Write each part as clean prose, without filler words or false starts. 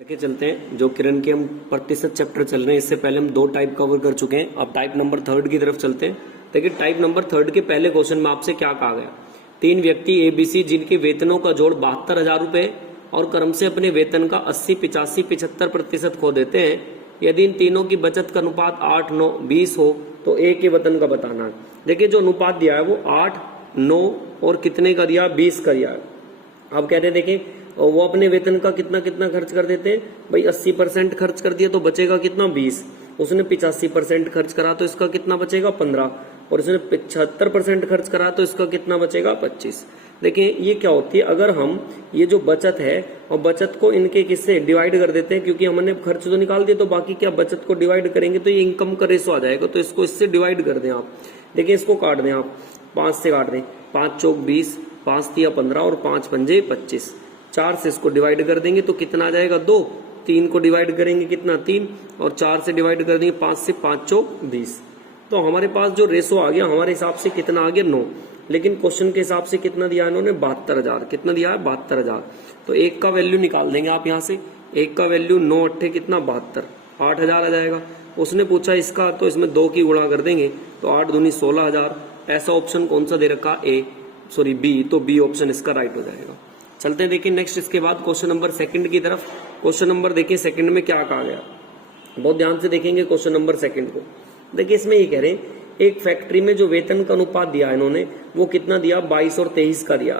लेके चलते हैं। जो किरण के हम प्रतिशत चैप्टर चल रहे हैं, इससे पहले हम 2 टाइप कवर कर चुके हैं। अब टाइप नंबर 3 की तरफ चलते हैं। देखिए टाइप नंबर 3 के पहले क्वेश्चन में आपसे क्या कहा गया। 3 व्यक्ति एबीसी जिनके वेतनों का जोड़ 72,000 रुपए और क्रम से अपने वेतन का 80, 85, 75% खो देते हैं। यदि इन तीनों की बचत का अनुपात 8, 9, 20 हो तो ए के वेतन का बताना है। देखिए जो अनुपात दिया है वो 8, 9 और कितने का दिया, 20 का दिया है। अब कहते हैं देखें वो अपने वेतन का कितना कितना खर्च कर देते हैं भाई। 80% खर्च कर दिया तो बचेगा कितना, 20। उसने 85% खर्च करा तो इसका कितना बचेगा, 15। और उसने 75% खर्च करा तो इसका कितना बचेगा, 25। देखिए ये क्या होती है, अगर हम ये जो बचत है और बचत को इनके किससे डिवाइड कर देते हैं, क्योंकि हमने खर्च तो निकाल दिया तो बाकी क्या बचत को डिवाइड करेंगे तो ये इनकम का रेशो आ जाएगा। तो इसको इससे डिवाइड कर दें आप। देखिए इसको काट दें आप, 5 से काट दें। 5 चौक 20, 5 तिया 15 और 5 पंजे 25। 4 से इसको डिवाइड कर देंगे तो कितना आ जाएगा, 2। 3 को डिवाइड करेंगे कितना, 3। और 4 से डिवाइड कर देंगे 5 से, 5 चौक 20। तो हमारे पास जो रेशो आ गया हमारे हिसाब से कितना आ गया, 9। लेकिन क्वेश्चन के हिसाब से कितना दिया इन्होंने, 72,000। कितना दिया है, 72,000। तो 1 का वैल्यू निकाल देंगे आप यहाँ से। 1 का वैल्यू 9 अट्ठे कितना, 72, 8,000 आ जाएगा। उसने पूछा इसका, तो इसमें 2 की गुणा कर देंगे तो 8 दूनी 16,000। ऐसा ऑप्शन कौन सा दे रखा, बी। तो बी ऑप्शन इसका राइट हो जाएगा। चलते हैं देखिए नेक्स्ट, इसके बाद क्वेश्चन नंबर 2 की तरफ। क्वेश्चन नंबर देखिए 2 में क्या कहा गया, बहुत ध्यान से देखेंगे क्वेश्चन नंबर 2 को। देखिए इसमें ये कह रहे हैं एक फैक्ट्री में जो वेतन का अनुपात दिया इन्होंने वो कितना दिया, 22 और 23 का दिया।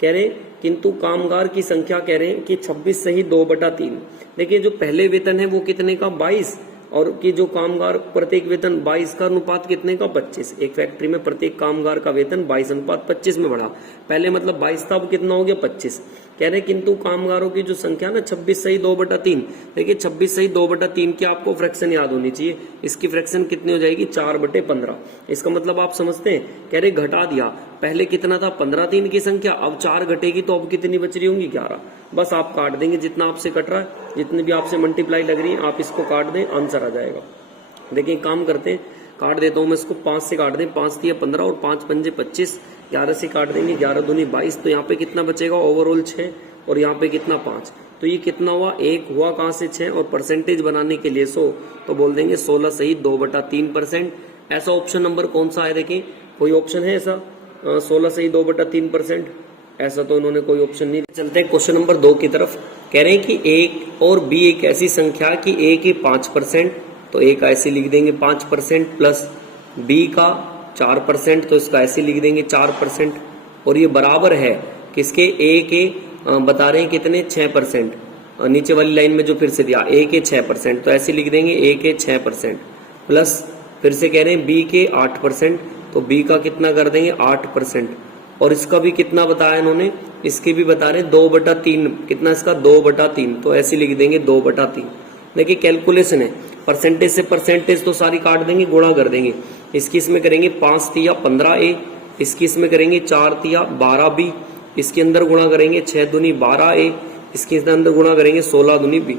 कह रहे किंतु कामगार की संख्या कह रहे हैं कि 26 सही 2/3। देखिए जो पहले वेतन है वो कितने का, 22, और कि जो कामगार प्रत्येक वेतन 22 का अनुपात कितने का, 25। एक फैक्ट्री में प्रत्येक कामगार का वेतन 22:25 में बढ़ा। पहले मतलब 22 था, अब कितना हो गया, 25। कह रहे किंतु कामगारों की जो संख्या ना 26 सही 2/3। देखिए 26 सही 2/3 की आपको फ्रैक्शन याद होनी चाहिए। इसकी फ्रैक्शन कितनी हो जाएगी, 4/15। इसका मतलब आप समझते हैं, कह रहे घटा दिया। पहले कितना था, 15 3 की संख्या, अब 4 घटेगी तो अब कितनी बच रही होंगी, 11। बस आप काट देंगे जितना आपसे कट रहा है, जितनी भी आपसे मल्टीप्लाई लग रही है आप इसको काट दें, आंसर आ जाएगा। देखिए काम करते हैं, काट देता हूं मैं इसको। 5 से काट दें, 5 तिया 15 और 5 पंजे 25। 11 से काट देंगे, 11 दूनी 22। तो यहाँ पे कितना बचेगा, ओवरऑल 6, और यहाँ पे कितना, 5। तो ये कितना हुआ, 1 हुआ कहाँ से, 6। और परसेंटेज बनाने के लिए 100, तो बोल देंगे 16 सही 2/3%। ऐसा ऑप्शन नंबर कौन सा है, देखिए कोई ऑप्शन है ऐसा 16 सही 2/3%? ऐसा तो उन्होंने कोई ऑप्शन नहीं। चलते हैं क्वेश्चन नंबर 2 की तरफ। कह रहे हैं कि ए और बी एक ऐसी संख्या कि ए के 5%, तो ए का ऐसे लिख देंगे 5%, प्लस बी का 4%, तो इसका ऐसे लिख देंगे 4%। और ये बराबर है किसके, ए के बता रहे हैं कितने, 6%। नीचे वाली लाइन में जो फिर से दिया ए के 6%, तो ऐसे लिख देंगे ए के 6%, प्लस फिर से कह रहे हैं बी के 8%, तो बी का कितना कर देंगे, 8%। और इसका भी कितना बताया इन्होंने, इसके भी बता रहे 2/3। कितना इसका, 2/3, तो ऐसे लिख देंगे 2/3। देखिए कैलकुलेशन है, परसेंटेज से परसेंटेज तो सारी काट देंगे, गुणा कर देंगे। इसकी इसमें करेंगे 5 तिया 15A, इसकी इसमें करेंगे 4 तिया 12B, इसके अंदर गुणा करेंगे 6 दूनी 12A, इसके अंदर गुणा करेंगे 16 दूनी B।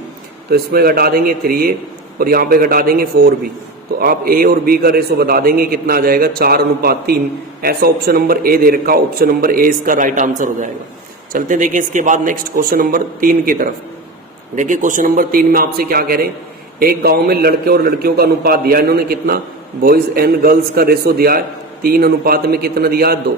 तो इसमें घटा देंगे 3A और यहाँ पे घटा देंगे 4B। तो आप ए और बी का रेशो बता देंगे कितना आ जाएगा, 4:3। ऐसा ऑप्शन नंबर ए दे रखा, ऑप्शन नंबर ए इसका राइट आंसर हो जाएगा। चलते हैं देखिए इसके बाद नेक्स्ट क्वेश्चन नंबर 3 की तरफ। देखिए क्वेश्चन नंबर 3 में आपसे क्या कह रहे हैं, एक गांव में लड़के और लड़कियों का अनुपात दिया इन्होंने कितना, बॉयज एंड गर्ल्स का रेशो दिया है 3 अनुपात में कितना दिया है, 2।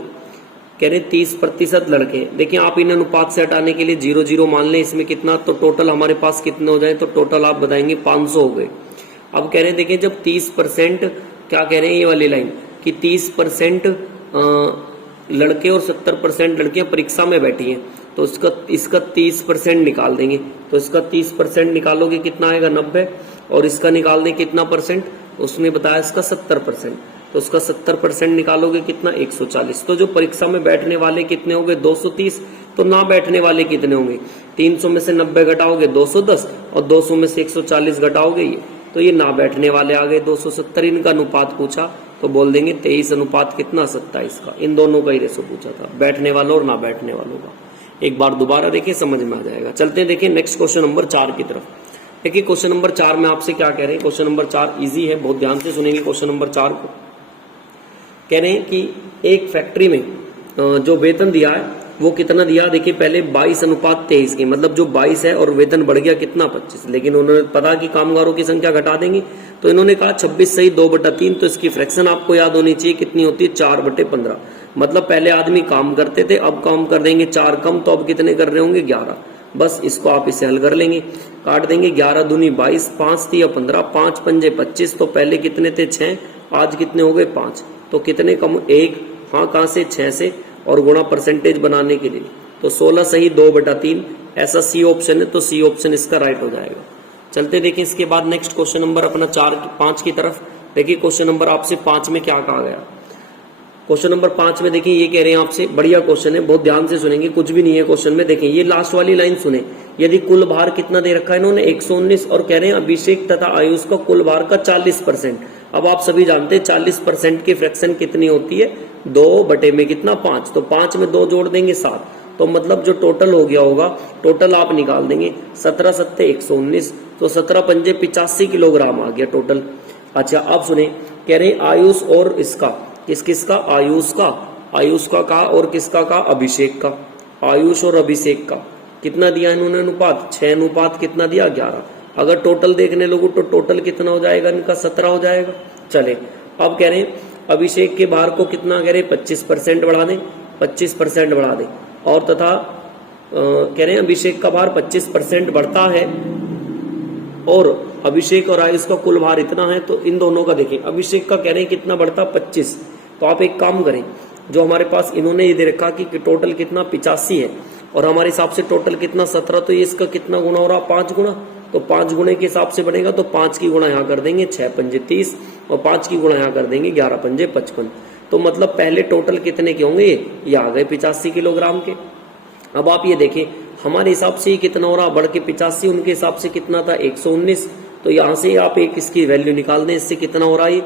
कह रहे 30% लड़के। देखिए आप इन अनुपात से हटाने के लिए 0 मान लें, इसमें कितना, तो टोटल हमारे पास कितने हो जाए, तो टोटल आप बताएंगे 500 हो गए। अब कह रहे हैं देखिए जब 30%, क्या कह रहे हैं ये वाली लाइन कि 30% लड़के और 70% लड़कियां परीक्षा में बैठी हैं, तो इसका 30% निकाल देंगे। तो इसका 30% निकालोगे कितना आएगा, 90। और इसका निकाल दें कितना परसेंट, उसने बताया इसका 70%, तो उसका 70% निकालोगे कितना, 140। तो जो परीक्षा में बैठने वाले कितने होंगे, 230। तो ना बैठने वाले कितने होंगे, 300 में से 90 घटाओगे 210, और 200 में से 140 घटाओगे ये, तो ये ना बैठने वाले आ गए 270। इनका अनुपात पूछा तो बोल देंगे 23 अनुपात कितना, 27 का। इन दोनों का ही रेशो पूछा था, बैठने वालों और ना बैठने वालों का। एक बार दोबारा देखिए, समझ में आ जाएगा। चलते हैं देखिए नेक्स्ट क्वेश्चन नंबर 4 की तरफ। देखिए क्वेश्चन नंबर 4 में आपसे क्या कह रहे हैं, क्वेश्चन नंबर 4 इजी है, बहुत ध्यान से सुनेंगे क्वेश्चन नंबर 4 को। कह रहे हैं कि एक फैक्ट्री में जो वेतन दिया है वो कितना दिया, देखिए पहले 22:23 की, मतलब जो 22 है और वेतन बढ़ गया कितना 25, लेकिन उन्होंने पता कि कामगारों की संख्या घटा देंगे तो इन्होंने कहा 26 सही 2/3, तो इसकी फ्रैक्शन आपको याद होनी चाहिए कितनी होती है 4/15। मतलब पहले आदमी काम करते थे, अब काम कर देंगे 4 कम, तो अब कितने कर रहे होंगे 11। बस इसको आप इसे हल कर लेंगे, काट देंगे 11 दूनी 22, 5 तिया 15, 5 पंजे 25, तो पहले कितने थे 6, आज कितने हो गए 5, तो कितने कम 1, हाँ कहां से 6 से, और गुणा परसेंटेज बनाने के लिए तो 16 सही 2/3, ऐसा सी ऑप्शन है, तो सी ऑप्शन इसका राइट हो जाएगा। चलते देखिए इसके बाद नेक्स्ट क्वेश्चन नंबर अपना 5 की तरफ। देखिए क्वेश्चन नंबर आपसे 5 में क्या कहा गया। क्वेश्चन नंबर 5 में देखिए ये कह रहे हैं आपसे, बढ़िया क्वेश्चन है, बहुत ध्यान से सुनेंगे, कुछ भी नहीं है क्वेश्चन में। देखिए ये लास्ट वाली लाइन सुने, यदि कुल भार कितना दे रखा है इन्होंने 119, और कह रहे हैं अभिषेक तथा आयुष का कुल भार का 40%। अब आप सभी जानते हैं 40% की फ्रैक्शन कितनी होती है, 2 बटे में कितना 5, तो 5 में 2 जोड़ देंगे 7, तो मतलब जो टोटल हो गया होगा, टोटल आप निकाल देंगे 17 सत्ते 119, तो 17 पंजे 85 किलोग्राम आ गया टोटल। अच्छा अब सुने, कह रहे आयुष और इसका, किसका, आयुष का और किसका का, अभिषेक का, आयुष और अभिषेक का कितना दिया इन्होंने अनुपात, 6 अनुपात कितना दिया 11। अगर टोटल देखने लोगों तो टोटल कितना हो जाएगा इनका 17 हो जाएगा। चले अब कह रहे हैं अभिषेक के भार को कितना कह रहे 25% बढ़ा दें, 25% बढ़ा दें, और तथा कह रहे हैं अभिषेक का भार 25% बढ़ता है और अभिषेक और आयुष का कुल भार इतना है, तो इन दोनों का देखें, अभिषेक का कह रहे हैं कितना बढ़ता 25, तो आप एक काम करें, जो हमारे पास इन्होंने ये दे रखा कि टोटल कितना 85 है और हमारे हिसाब से टोटल कितना 17, तो ये इसका कितना गुना हो रहा 5 गुना, तो 5 गुणे के हिसाब से बनेगा, तो 5 की गुणा यहाँ कर देंगे 6 पंजे 30 और 5 की गुणा यहाँ कर देंगे 11 पंजे 55, तो मतलब पहले टोटल कितने के होंगे, ये आ गए 85 किलोग्राम के। अब आप ये देखें हमारे हिसाब से कितना हो रहा, बढ़ के 85, उनके हिसाब से कितना था 119, तो यहाँ से आप एक इसकी वैल्यू निकाल दें, इससे कितना हो रहा है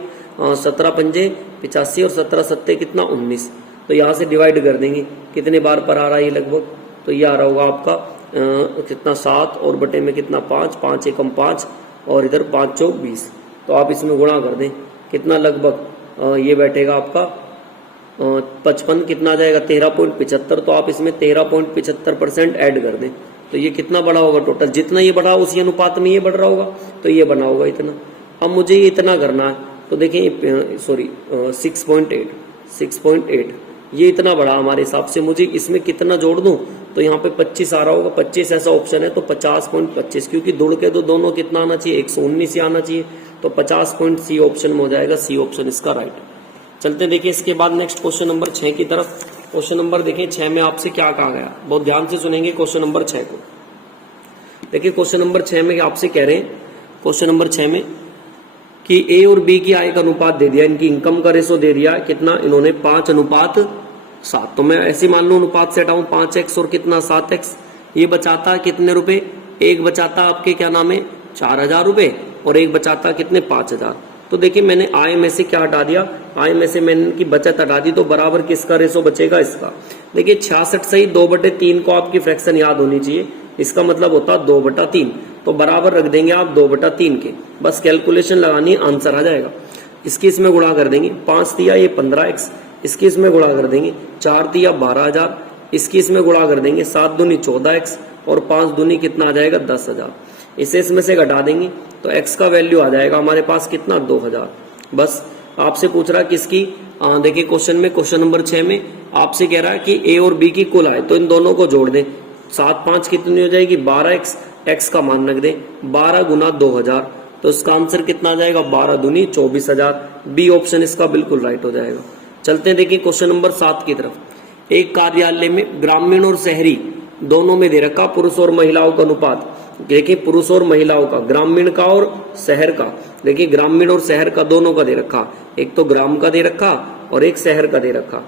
17 पंजे 85 और 17 सत्ते कितना 19, तो यहाँ से डिवाइड कर देंगे कितने बार पर आ रहा है लगभग, तो ये आ रहा होगा आपका कितना 7 और बटे में कितना 5, 5 एकम 5 और इधर 5 चौक 20, तो आप इसमें गुणा कर दें कितना लगभग ये बैठेगा आपका 55 कितना आ जाएगा 13.75, तो आप इसमें 13.75% ऐड कर दें, तो ये कितना बढ़ा होगा टोटल, जितना ये बढ़ा उसी अनुपात में ये बढ़ रहा होगा, तो ये बना होगा इतना। अब मुझे ये इतना करना है, तो देखिए सॉरी 6.8 ये इतना बड़ा हमारे हिसाब से, मुझे इसमें कितना जोड़ दूं, तो यहाँ पे 25 आ रहा होगा, 25 ऐसा ऑप्शन है, तो 50.25, क्योंकि जुड़ के तो दोनों कितना आना चाहिए 119 ही आना चाहिए, तो 50 सी ऑप्शन में हो जाएगा, सी ऑप्शन इसका राइट। चलते देखिए इसके बाद नेक्स्ट क्वेश्चन नंबर 6 की तरफ। क्वेश्चन नंबर देखिए 6 में आपसे क्या कहा गया, बहुत ध्यान से सुनेंगे क्वेश्चन नंबर 6 को। देखिए क्वेश्चन नंबर 6 में आपसे कह रहे हैं, क्वेश्चन नंबर 6 में कि ए और बी की आय का अनुपात दे दिया, इनकी इनकम का रेशो दे दिया कितना इन्होंने 5:7, तो मैं ऐसे मान लूं अनुपात से हटाऊं 5x और कितना 7x, ये बचाता कितने रुपए, एक बचाता आपके क्या नाम है 4000 रुपए और एक बचाता कितने 5000। तो देखिए मैंने आय में से क्या हटा दिया, आय में से मैंने इनकी बचत हटा दी, तो बराबर किसका रेशो बचेगा इसका। देखिए 66 सही 2/3 को आपकी फ्रैक्शन याद होनी चाहिए, इसका मतलब होता 2/3, तो बराबर रख देंगे आप 2/3 के, बस कैलकुलेशन लगानी आंसर आ जाएगा। इसकी इसमें गुणा कर देंगे, 5 दिया ये 15x, इसकी इसमें गुणा कर देंगे 4 दिया 12000, इसकी इसमें गुणा कर देंगे 7 दूनी 14x और 5 दूनी कितना आ जाएगा 10000, इसे इसमें से घटा देंगे तो x का वैल्यू आ जाएगा हमारे पास कितना 2000। बस आपसे पूछ रहा है किसकी, देखिए क्वेश्चन में क्वेश्चन नंबर 6 में आपसे कह रहा है कि a और b की कुल आय, तो इन दोनों को जोड़ दें, 7 5 कितनी हो जाएगी 12x, x का मान रख दें 12 गुना 2000, तो इसका आंसर कितना आ जाएगा 12 दूनी 24000, बी ऑप्शन इसका बिल्कुल राइट हो जाएगा। चलते हैं देखिए क्वेश्चन नंबर 7 की तरफ। एक कार्यालय में ग्रामीण और शहरी दोनों में दे रखा पुरुष और महिलाओं का अनुपात, देखिए पुरुष और महिलाओं का, ग्रामीण का और शहर का, देखिए ग्रामीण और शहर का दोनों का दे रखा, एक तो ग्राम का दे रखा और एक शहर का दे रखा।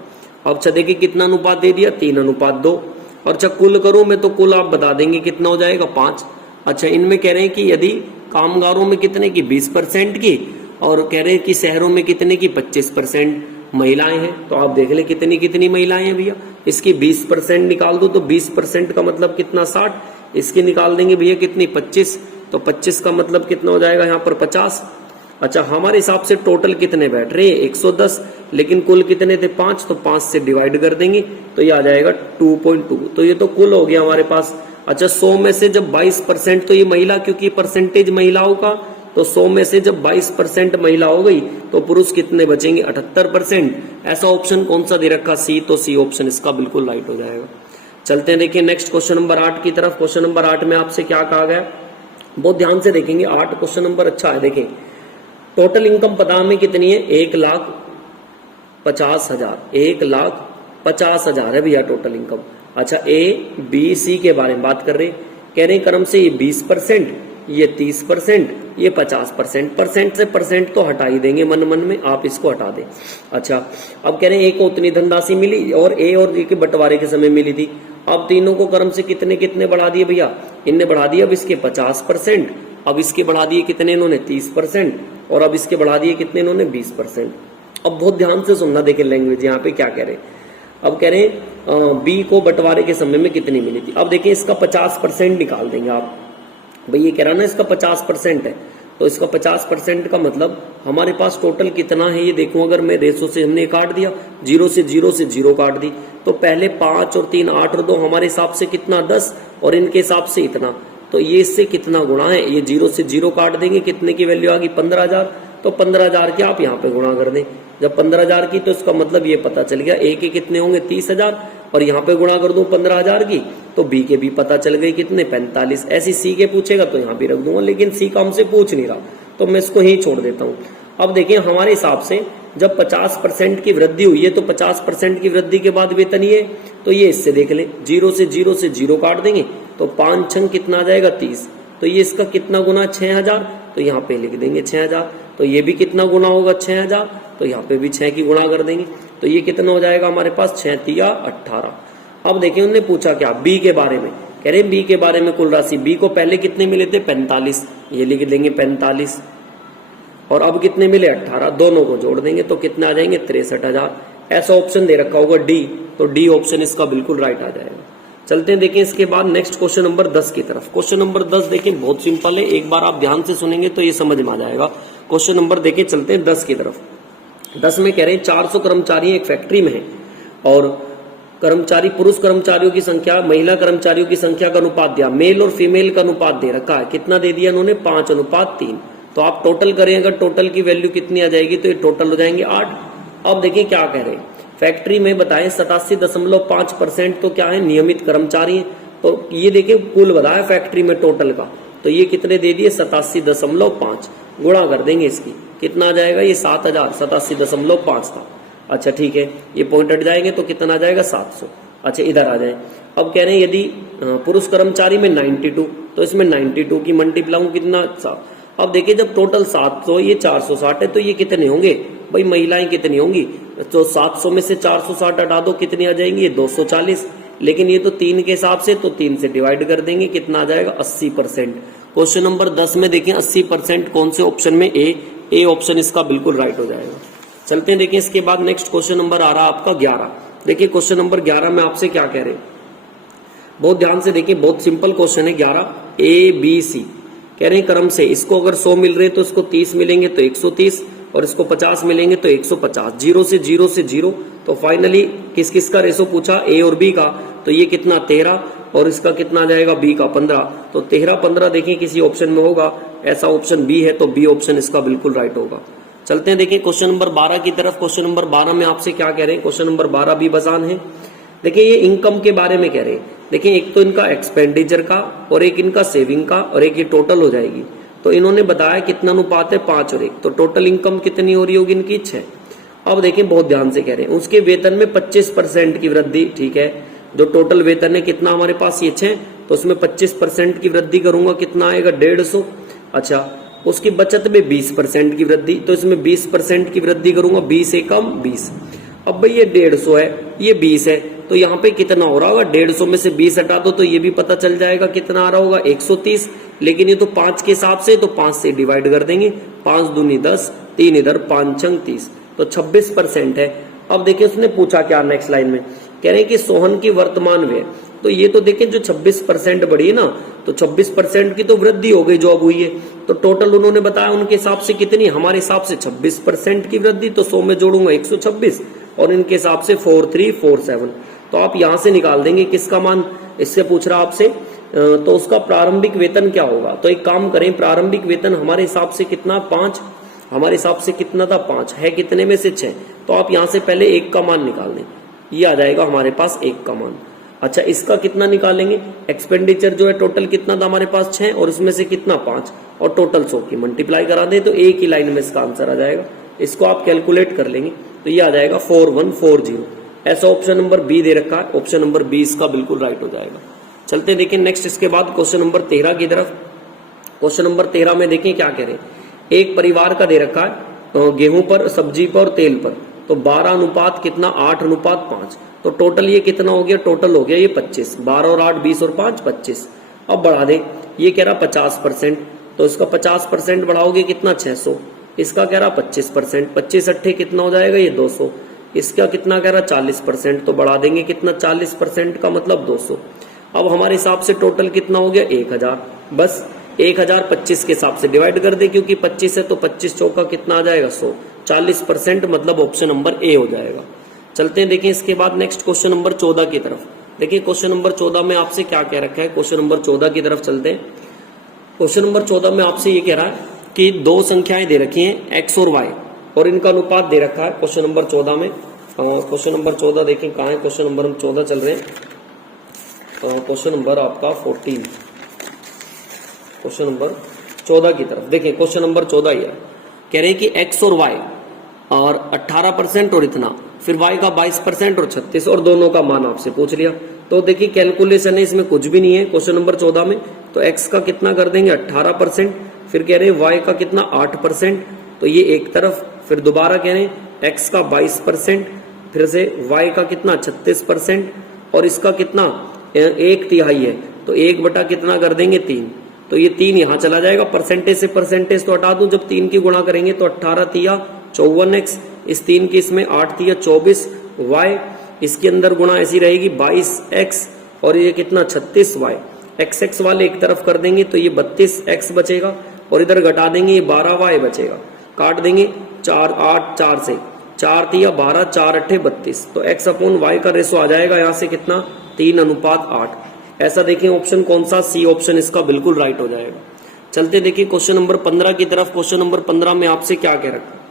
अब अच्छा देखिए कितना अनुपात दे दिया 3:2, और अच्छा कुल करूं मैं तो कुल आप बता देंगे कितना हो जाएगा 5। अच्छा इनमें कह रहे हैं कि यदि कामगारों में कितने की 20% की, और कह रहे हैं कि शहरों में कितने की 25% महिलाएं हैं, तो आप देख ले कितनी कितनी महिलाएं हैं भैया, इसकी 20% निकाल दो तो 20% का मतलब कितना 60, इसकी निकाल देंगे भैया कितनी 25, तो 25 का मतलब कितना हो जाएगा यहाँ पर 50। अच्छा हमारे हिसाब से टोटल कितने बैठ रहे हैं 110, लेकिन कुल कितने थे 5, तो 5 से डिवाइड कर देंगे तो ये आ जाएगा 2.2। तो ये तो कुल हो गया हमारे पास। अच्छा 100 में से जब 22%, तो ये महिला, क्योंकि परसेंटेज महिलाओं का, तो 100 में से जब 22% महिला हो गई तो पुरुष कितने बचेंगे 78%। ऐसा ऑप्शन कौन सा दे रखा सी, तो सी ऑप्शन इसका बिल्कुल राइट हो जाएगा। चलते हैं देखिए नेक्स्ट क्वेश्चन नंबर 8 की तरफ। क्वेश्चन नंबर 8 में आपसे क्या कहा गया, बहुत ध्यान से देखेंगे। 8 क्वेश्चन नंबर अच्छा है। देखें टोटल इनकम पता हमें कितनी है, 1,50,000, 1,50,000 है भैया टोटल इनकम। अच्छा ए बी सी के बारे में बात कर रहे, कह रहे हैं क्रम से ये 20%, ये 30%, ये 50%। परसेंट से परसेंट तो हटा ही देंगे मन मन में, आप इसको हटा दें। अच्छा अब कह रहे हैं ए को उतनी धनराशि मिली और ए और बी के बंटवारे के समय मिली थी। अब तीनों को क्रम से कितने कितने बढ़ा दिए भैया, इनने बढ़ा दिया अब इसके 50%, अब इसके बढ़ा दिए कितने इन्होंने 30%, और अब इसके बढ़ा दिए कितने इन्होंने 20%। अब बहुत ध्यान से सुनना, देखें लैंग्वेज यहाँ पे क्या कह रहे हैं। अब कह रहे हैं बी को बंटवारे के समय में कितनी मिली थी। अब देखिए इसका 50% निकाल देंगे आप, भाई ये कह रहा ना इसका 50% है, तो इसका 50% का मतलब हमारे पास टोटल कितना है ये देखो। अगर मैं रेशो से हमने काट दिया, 0 से 0 काट दी, तो पहले 5 और 3 8 और 2 हमारे हिसाब से कितना 10, और इनके हिसाब से इतना, तो ये इससे कितना गुणा है, ये 0 से 0 काट देंगे, कितने की वैल्यू आ गई 15,000, तो 15,000 के आप यहाँ पे गुणा कर दें। जब 15,000 की, तो इसका मतलब ये पता चल गया ए के कितने होंगे 30,000, और यहाँ पे गुणा कर दूं 15,000 की, तो बी के भी पता चल गई कितने 45। ऐसी सी के पूछेगा तो यहाँ भी रख दूंगा, लेकिन सी का हमसे पूछ नहीं रहा तो मैं इसको ही छोड़ देता हूँ। अब देखिए हमारे हिसाब से जब 50% की वृद्धि हुई है, तो 50% की वृद्धि के बाद वेतन ये, तो ये इससे देख लें 0 से 0 काट देंगे, तो 5 छंग कितना आ जाएगा 30, तो ये इसका कितना गुना 6,000, तो यहाँ पे लिख देंगे 6,000। तो ये भी कितना गुना होगा 6,000, तो यहाँ पे भी 6 की गुणा कर देंगे, तो ये कितना हो जाएगा हमारे पास 6 तिया 18। अब देखिए उन्होंने पूछा क्या बी के बारे में, कह रहे बी के बारे में कुल राशि। बी को पहले कितने मिले थे 45, ये लिख देंगे 45, और अब कितने मिले 18, दोनों को जोड़ देंगे तो कितना आ जाएंगे 63,000। ऐसा ऑप्शन दे रखा होगा डी, तो डी ऑप्शन इसका बिल्कुल राइट आ जाएगा। चलते हैं देखिए इसके बाद नेक्स्ट क्वेश्चन नंबर 10 की तरफ। क्वेश्चन नंबर 10 देखिए बहुत सिंपल है, एक बार आप ध्यान से सुनेंगे तो ये समझ में आ जाएगा। क्वेश्चन नंबर देखिए चलते हैं 10 की तरफ। 10 में कह रहे हैं 400 कर्मचारी एक फैक्ट्री में है, और कर्मचारी पुरुष कर्मचारियों की संख्या महिला कर्मचारियों की संख्या का अनुपात दिया, मेल और फीमेल का अनुपात दे रखा है। कितना दे दिया इन्होंने 5:3। तो आप टोटल करें, अगर टोटल की वैल्यू कितनी आ जाएगी, तो ये टोटल हो जाएंगे 8। अब देखिए क्या कह रहे हैं, फैक्ट्री में बताएं 87.5% तो क्या है नियमित कर्मचारी है। तो ये देखिए कुल बताया फैक्ट्री में टोटल का, तो ये कितने दे दिए 87.5, गुणा कर देंगे इसकी, कितना आ जाएगा ये 7,000, 87.5 था। अच्छा ठीक है, ये पॉइंट हट जाएंगे तो कितना आ जाएगा 700। अच्छा इधर आ जाए, अब कह रहे हैं यदि पुरुष कर्मचारी में 92, तो इसमें 92 की मल्टीप्लाई कितना 7। अब देखिए जब टोटल 700, ये 460 है, तो ये कितने होंगे भाई, महिलाएं कितनी होंगी, तो 700 में से 460 हटा दो, कितनी आ जाएंगी ये 240। लेकिन ये तो 3 के हिसाब से, तो 3 से डिवाइड कर देंगे, कितना आ जाएगा 80%। क्वेश्चन नंबर 10 में देखिए 80% कौन से ऑप्शन में, ए ऑप्शन इसका बिल्कुल राइट हो जाएगा। चलते हैं देखिए इसके बाद नेक्स्ट क्वेश्चन नंबर आ रहा है आपका 11। देखिए क्वेश्चन नंबर 11 में आपसे क्या कह रहे हैं, बहुत ध्यान से देखिए, बहुत सिंपल क्वेश्चन है 11 ए बी सी। कह रहे हैं क्रम से इसको अगर 100 मिल रहे तो इसको 30 मिलेंगे तो 130, और इसको 50 मिलेंगे तो 150। 0 से 0, तो फाइनली किस किस का रेशो पूछा, ए और बी का, तो ये कितना 13, और इसका कितना आ जाएगा बी का 15। तो 13-15 देखिए किसी ऑप्शन में होगा, ऐसा ऑप्शन बी है, तो बी ऑप्शन इसका बिल्कुल राइट होगा। चलते हैं देखिए क्वेश्चन नंबर 12 की तरफ। क्वेश्चन नंबर 12 में आपसे क्या कह रहे हैं, क्वेश्चन नंबर 12 भी बसान है। देखिए ये इनकम के बारे में कह रहे हैं, देखिए एक तो इनका एक्सपेंडिचर का, और एक इनका सेविंग का, और एक ये टोटल हो जाएगी। तो इन्होंने बताया कितना अनुपात है 5 और 1, तो टोटल इनकम कितनी हो रही होगी इनकी 6। अब देखिए बहुत ध्यान से कह रहे हैं उसके वेतन में 25% की वृद्धि, ठीक है, जो टोटल वेतन है कितना हमारे पास ये 6, तो उसमें 25% की वृद्धि करूंगा, कितना आएगा 150। अच्छा उसकी बचत में 20% की वृद्धि, तो इसमें 20% की वृद्धि करूंगा, 20 से कम 20। अब भाई ये 150 है, ये 20 है, तो यहाँ पे कितना हो रहा होगा, 150 में से 20 हटा दो तो ये भी पता चल जाएगा कितना आ रहा होगा 130। लेकिन ये तो 5 के हिसाब से, तो 5 से डिवाइड कर देंगे, 5 दूनी 10, 3 इधर, 5 छंग 30, तो 26% है। अब देखिए उसने पूछा क्या नेक्स्ट लाइन में, कह रहे हैं कि सोहन की वर्तमान व्यय, तो ये तो देखें जो 26% बढ़ी है ना, तो 26% की तो वृद्धि हो गई, जॉब हुई है। तो टोटल उन्होंने बताया उनके हिसाब से कितनी, हमारे हिसाब से 26% की वृद्धि, तो 100 में जोड़ूंगा 126 और इनके हिसाब से 4347। तो आप यहां से निकाल देंगे किसका मान, इससे पूछ रहा आपसे, तो उसका प्रारंभिक वेतन क्या होगा। तो एक काम करें, प्रारंभिक वेतन हमारे हिसाब से कितना 5, हमारे हिसाब से कितना था 5 है, कितने में से 6, तो आप यहां से पहले 1 का मान निकाल दें, ये आ जाएगा हमारे पास 1 का मान। अच्छा, इसका कितना निकालेंगे, एक्सपेंडिचर जो है टोटल कितना था हमारे पास 6 और इसमें से कितना 5 और टोटल 100 की मल्टीप्लाई करा दें तो एक ही लाइन में इसका आंसर आ जाएगा। इसको आप कैलकुलेट कर लेंगे तो ये आ जाएगा 4140। ऐसा ऑप्शन नंबर बी दे रखा है, ऑप्शन नंबर बी इसका बिल्कुल राइट हो जाएगा। चलते देखिए नेक्स्ट, इसके बाद क्वेश्चन नंबर 13 की तरफ। क्वेश्चन नंबर 13 में देखिए क्या कह रहे हैं, एक परिवार का दे रखा है गेहूं पर, सब्जी पर और तेल पर, तो 12 अनुपात कितना 8 अनुपात 5, तो टोटल ये कितना हो गया, टोटल हो गया ये 25, 12 और 8 20 और 5 25। अब बढ़ा दें, ये कह रहा 50%, तो इसका 50% बढ़ाओगे कितना 600, इसका कह रहा 25%, 25 अट्ठे कितना हो जाएगा ये 200, इसका कितना कह रहा 40%, तो बढ़ा देंगे कितना 40% का मतलब 200। अब हमारे हिसाब से टोटल कितना हो गया 1000, बस 1000 25 के हिसाब से डिवाइड कर दे, क्योंकि 25 है तो 25 चौका कितना आ जाएगा 100, 40% मतलब ऑप्शन नंबर ए हो जाएगा। चलते हैं देखिए इसके बाद नेक्स्ट क्वेश्चन नंबर 14 की तरफ। देखिए क्वेश्चन नंबर 14 में आपसे क्या कह रखा है, क्वेश्चन नंबर 14 की तरफ चलते हैं। क्वेश्चन नंबर 14 में आपसे ये कह रहा है कि दो संख्याएं दे रखी हैं एक्स और वाई और इनका अनुपात दे रखा है क्वेश्चन नंबर 14 में। क्वेश्चन नंबर 14 देखें कहाँ है, क्वेश्चन नंबर 14 चल रहे हैं, क्वेश्चन नंबर आपका 14, क्वेश्चन नंबर 14 की तरफ देखें। क्वेश्चन नंबर 14 ही है, कह रहे हैं कि एक्स और वाई और 18% और इतना, फिर वाई का 22% और 36 और दोनों का मान आपसे पूछ लिया। तो देखिए कैलकुलेशन है, इसमें कुछ भी नहीं है क्वेश्चन नंबर 14 में। तो एक्स का कितना कर देंगे 18%, फिर कह रहे हैं वाई का कितना 8%, तो ये एक तरफ, फिर दोबारा कह रहे हैं एक्स का 22%, फिर से वाई का कितना 36% और इसका कितना 1/3 है, तो 1 बटा कितना कर देंगे 3, तो ये 3 यहां चला जाएगा, परसेंटेज से परसेंटेज तो हटा दूं, जब 3 की गुणा करेंगे तो 18 तिया 54x, इस 3 की इसमें 8 तिया 24 y, इसके अंदर गुणा ऐसी रहेगी 22x और ये कितना 36y, x वाले एक तरफ कर देंगे तो ये 32x बचेगा और इधर घटा देंगे ये 12y बचेगा, काट देंगे 4 8 4 से 4 तिया 12 4 अट्ठे 32, तो x अपॉन y का रेशो आ जाएगा यहाँ से कितना 3:8। ऐसा देखें ऑप्शन कौन सा, सी ऑप्शन इसका बिल्कुल राइट हो जाएगा। चलते देखिए क्वेश्चन नंबर 15 की तरफ। क्वेश्चन नंबर 15 में आपसे क्या कह रखा,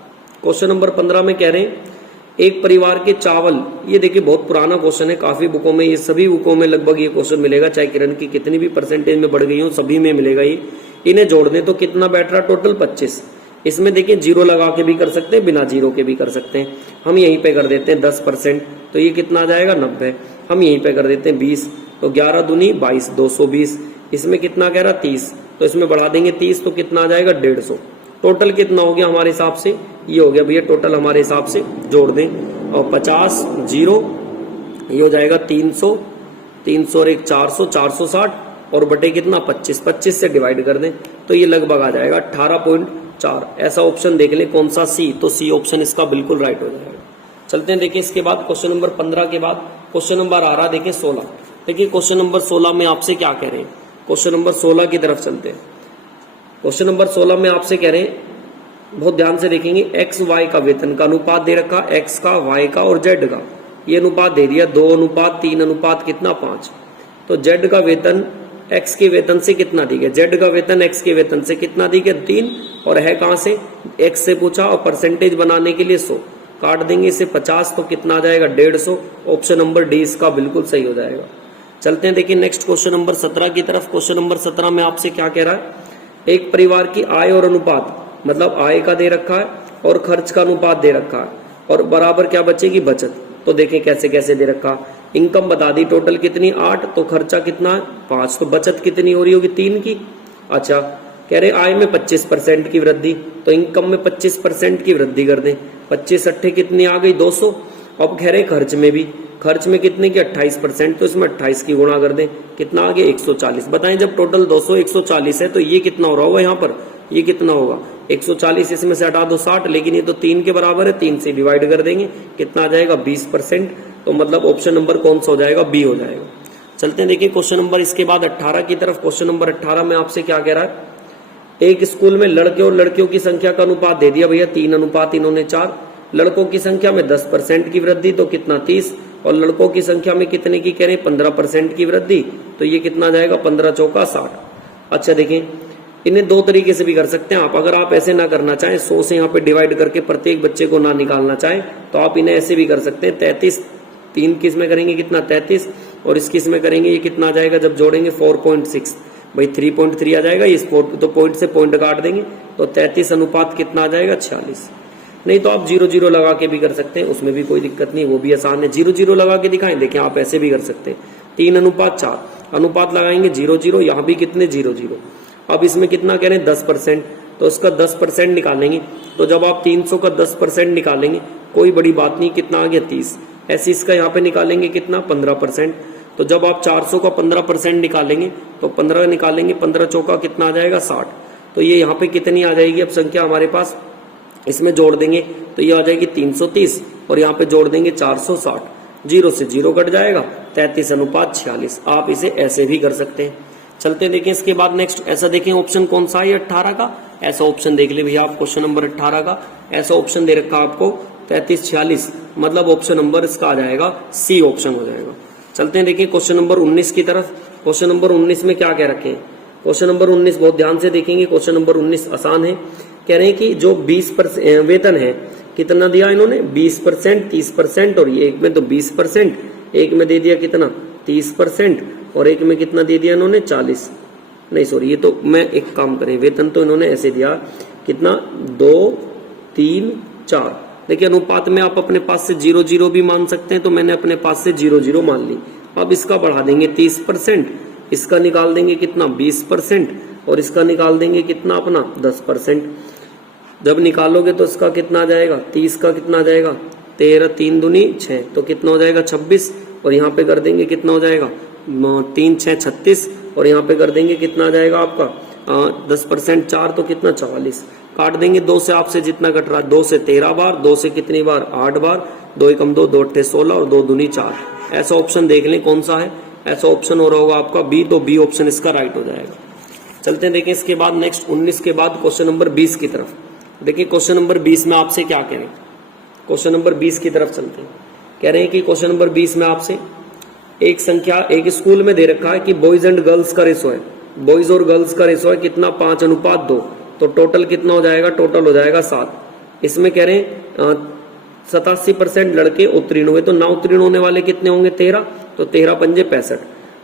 क्वेश्चन नंबर 15 में कह रहे हैं एक परिवार के चावल, ये देखिए बहुत पुराना क्वेश्चन है, काफी बुकों में, ये सभी बुकों में लगभग ये क्वेश्चन मिलेगा, चाहे किरण की कितनी भी परसेंटेज में बढ़ गई हो सभी में मिलेगा ये। इन्हें जोड़ दें तो कितना बैठ रहा टोटल 25, इसमें देखिए जीरो लगा के भी कर सकते हैं, बिना जीरो के भी कर सकते हैं। हम यहीं पे कर देते हैं 10%, तो ये कितना आ जाएगा 90, हम यहीं पे कर देते हैं 20, तो 11 दूनी 22 220, इसमें कितना कह रहा 30, तो इसमें बढ़ा देंगे 30 तो कितना आ जाएगा 150। टोटल कितना हो गया हमारे हिसाब से, ये हो गया भैया टोटल हमारे हिसाब से, जोड़ दें और 50 जीरो, ये हो जाएगा 300 300 और 1 400 460 और बटे कितना 25 25 से डिवाइड कर दें तो ये लगभग आ जाएगा 18.4। ऐसा ऑप्शन देख लें कौन सा, सी, तो सी ऑप्शन इसका बिल्कुल राइट हो जाएगा। चलते हैं देखिए इसके बाद क्वेश्चन नंबर 15 के बाद क्वेश्चन नंबर आ रहा देखिए 16। देखिए क्वेश्चन नंबर 16 में आपसे क्या कह रहे हैं, क्वेश्चन नंबर 16 की तरफ चलते हैं। क्वेश्चन नंबर 16 में आपसे कह रहे हैं, बहुत ध्यान से देखेंगे, एक्स वाई का वेतन का अनुपात दे रखा, एक्स का वाई का और जेड का, ये अनुपात दे दिया 2:3 अनुपात कितना 5। तो जेड का वेतन एक्स के वेतन से कितना दी गया, जेड का वेतन एक्स के वेतन से कितना दी गया 3, और है कहां से, एक्स से पूछा और परसेंटेज बनाने के लिए 100, काट देंगे इसे 50 तो कितना आ जाएगा 150। ऑप्शन नंबर डी इसका बिल्कुल सही हो जाएगा। चलते हैं देखिए नेक्स्ट क्वेश्चन नंबर 17 की तरफ। क्वेश्चन नंबर 17 में आपसे क्या कह रहा है, एक परिवार की आय और अनुपात, मतलब आय का दे रखा है और खर्च का अनुपात दे रखा है और बराबर क्या बचेगी बचत। तो देखें कैसे कैसे दे रखा, इनकम बता दी टोटल कितनी 8, तो खर्चा कितना 5, तो बचत कितनी हो रही होगी 3 की। अच्छा कह रहे आय में 25% की वृद्धि, तो इनकम में 25% की वृद्धि कर दें, 25 अट्ठे कितनी आ गई 200। अब कह रहे खर्च में भी, खर्च में कितने की 28%, तो इसमें 28 की गुणा कर दें, कितना आ गया 140। बताएं जब टोटल 200 140 है तो ये कितना हो रहा होगा यहाँ पर, ये कितना होगा 140, इसमें से हटा दो 60, लेकिन ये तो 3 के बराबर है, 3 से डिवाइड कर देंगे, कितना आ जाएगा 20%। तो मतलब ऑप्शन नंबर कौन सा हो जाएगा, बी हो जाएगा। चलते हैं देखिए क्वेश्चन नंबर इसके बाद 18 की तरफ। क्वेश्चन नंबर 18 में आपसे क्या कह रहा है, एक स्कूल में लड़के और लड़कियों की संख्या का अनुपात दे दिया भैया 3 अनुपात इन्होंने 4, लड़कों की संख्या में 10% की वृद्धि तो कितना 30, और लड़कों की संख्या में कितने की कह रहे हैं 15% की वृद्धि, तो ये कितना जाएगा 15 चौका 60। अच्छा देखें, इन्हें दो तरीके से भी कर सकते हैं आप। अगर आप ऐसे ना करना चाहें, 100 से यहाँ पे डिवाइड करके प्रत्येक बच्चे को ना निकालना चाहें, तो आप इन्हें ऐसे भी कर सकते हैं। 33 3 किस में करेंगे कितना 33, और इस किस में करेंगे ये कितना आ जाएगा, जब जोड़ेंगे 4.6, भाई 3.3 आ जाएगा, इस तो पॉइंट से पॉइंट काट देंगे तो 33 अनुपात कितना आ जाएगा 46। नहीं तो आप 0 0 लगा के भी कर सकते हैं, उसमें भी कोई दिक्कत नहीं, वो भी आसान है। 0 0 लगा के दिखाएं, देखें आप ऐसे भी कर सकते हैं। 3 अनुपात 4 अनुपात लगाएंगे 0 0, यहाँ भी कितने 0 0। अब इसमें कितना कह रहे हैं 10%, तो इसका 10% निकालेंगे, तो जब आप 300 का 10% निकालेंगे कोई बड़ी बात नहीं, कितना आ गया 30। ऐसे इसका यहाँ पे निकालेंगे कितना 15%, तो जब आप 400 का 15% निकालेंगे तो 15 निकालेंगे, 15 चौका कितना आ जाएगा 60। तो ये यहाँ पे कितनी आ जाएगी अब संख्या हमारे पास, इसमें जोड़ देंगे तो ये आ जाएगी 330, और यहाँ पे जोड़ देंगे 460, 0 से 0 कट जाएगा, 33 अनुपात 46। आप इसे ऐसे भी कर सकते हैं। चलते देखें इसके बाद नेक्स्ट, ऐसा देखें ऑप्शन कौन सा है 18 का, ऐसा ऑप्शन देख ले भैया आप, क्वेश्चन नंबर 18 का ऐसा ऑप्शन दे रखा आपको 33 46, मतलब ऑप्शन नंबर इसका आ जाएगा सी ऑप्शन हो जाएगा। चलते हैं देखिए क्वेश्चन नंबर 19 की तरफ। क्वेश्चन नंबर 19 में क्या कह रखे हैं, क्वेश्चन नंबर 19 बहुत ध्यान से देखेंगे। क्वेश्चन नंबर 19 आसान है, कह रहे हैं कि जो 20% वेतन है कितना दिया इन्होंने 20%, 30%, और ये एक में तो 20%, एक में दे दिया कितना 30%, और एक में कितना दे दिया इन्होंने 40, नहीं सॉरी ये तो मैं एक काम करें, वेतन तो इन्होंने ऐसे दिया कितना 2 3 4। देखिए अनुपात में आप अपने पास से 0 0 भी मान सकते हैं, तो मैंने अपने पास से 0 0 मान ली। अब इसका बढ़ा देंगे 30%, इसका निकाल देंगे कितना 20%, और इसका निकाल देंगे कितना अपना 10%। जब निकालोगे तो इसका कितना आ जाएगा 30 का कितना आ जाएगा 13 3 दूनी 6, तो कितना हो जाएगा 26, और यहाँ पे कर देंगे कितना हो जाएगा 3 6 36, और यहाँ पे कर देंगे कितना आ जाएगा आपका 10% 4, तो कितना 44। काट देंगे 2 से, आपसे जितना कट रहा है 2 से 13 बार, 2 से कितनी बार 8 बार, 2 एकम 2 2 अट्ठे 16, और 2 दूनी 4। ऐसा ऑप्शन देख लें कौन सा है, ऐसा ऑप्शन हो रहा होगा आपका बी, तो बी ऑप्शन इसका राइट हो जाएगा। चलते हैं देखें इसके बाद नेक्स्ट 19 के बाद क्वेश्चन नंबर 20 की तरफ। देखिए क्वेश्चन नंबर 20 में आपसे क्या कह रहे हैं, क्वेश्चन नंबर 20 की तरफ चलते हैं। कह रहे हैं कि क्वेश्चन नंबर 20 में आपसे एक संख्या, एक स्कूल में दे रखा है कि बॉयज एंड गर्ल्स का रेशो है, बॉयज और गर्ल्स का रेशो है कितना 5 अनुपात 2, तो टोटल कितना हो जाएगा, टोटल हो जाएगा 7। इसमें कह रहे हैं 87% लड़के उत्तीर्ण हुए, तो ना उत्तीर्ण होने वाले कितने होंगे 13, तो 13 पंजे 65।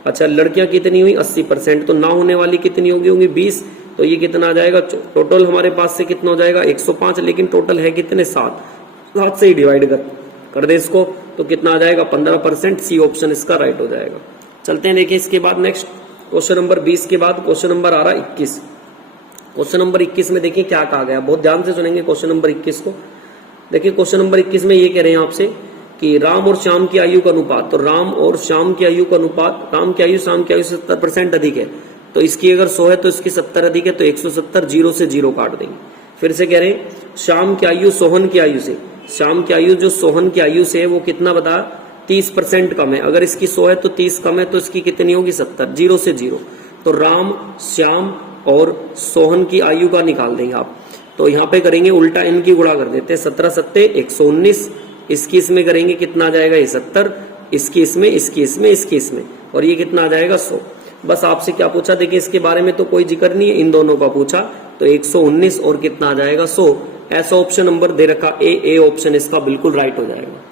अच्छा लड़कियां कितनी हुई 80%, तो ना होने वाली कितनी होंगी 20, तो ये कितना आ जाएगा, टोटल हमारे पास से कितना हो जाएगा 105, लेकिन टोटल है कितने 7 से ही डिवाइड कर दे इसको, तो कितना आ जाएगा 15%। सी ऑप्शन इसका राइट हो जाएगा। चलते हैं देखिए इसके बाद नेक्स्ट क्वेश्चन नंबर 20 के बाद क्वेश्चन नंबर आ रहा 21। क्वेश्चन नंबर 21 में देखिए क्या कहा गया, बहुत ध्यान से सुनेंगे क्वेश्चन नंबर 21 को। देखिए क्वेश्चन नंबर 21 में ये कह रहे हैं आपसे कि राम और श्याम की आयु का अनुपात, तो राम और श्याम की आयु का अनुपात, राम की आयु श्याम की आयु से 70% अधिक है, तो इसकी अगर 100 है तो इसकी 70 अधिक है, तो 170, 0 से 0 काट देंगे। फिर से कह रहे हैं श्याम की आयु सोहन की आयु से, श्याम की आयु जो सोहन की आयु से है वो कितना बता 30% कम है, अगर इसकी 100 है तो 30 कम है, तो इसकी कितनी होगी 70, 0 से 0। तो राम श्याम और सोहन की आयु का निकाल देंगे आप, तो यहाँ पे करेंगे उल्टा, इनकी गुणा कर देते हैं, 17 सत्ते 119, इसकी इसमें करेंगे कितना आ जाएगा ये 70, इसकी इसमें, इसकी इसमें, इसकी इसमें, और ये कितना आ जाएगा 100। बस आपसे क्या पूछा, देखिए इसके बारे में तो कोई जिक्र नहीं है, इन दोनों का पूछा, तो 119 और कितना आ जाएगा 100। ऐसा ऑप्शन नंबर दे रखा ए ऑप्शन इसका बिल्कुल राइट हो जाएगा।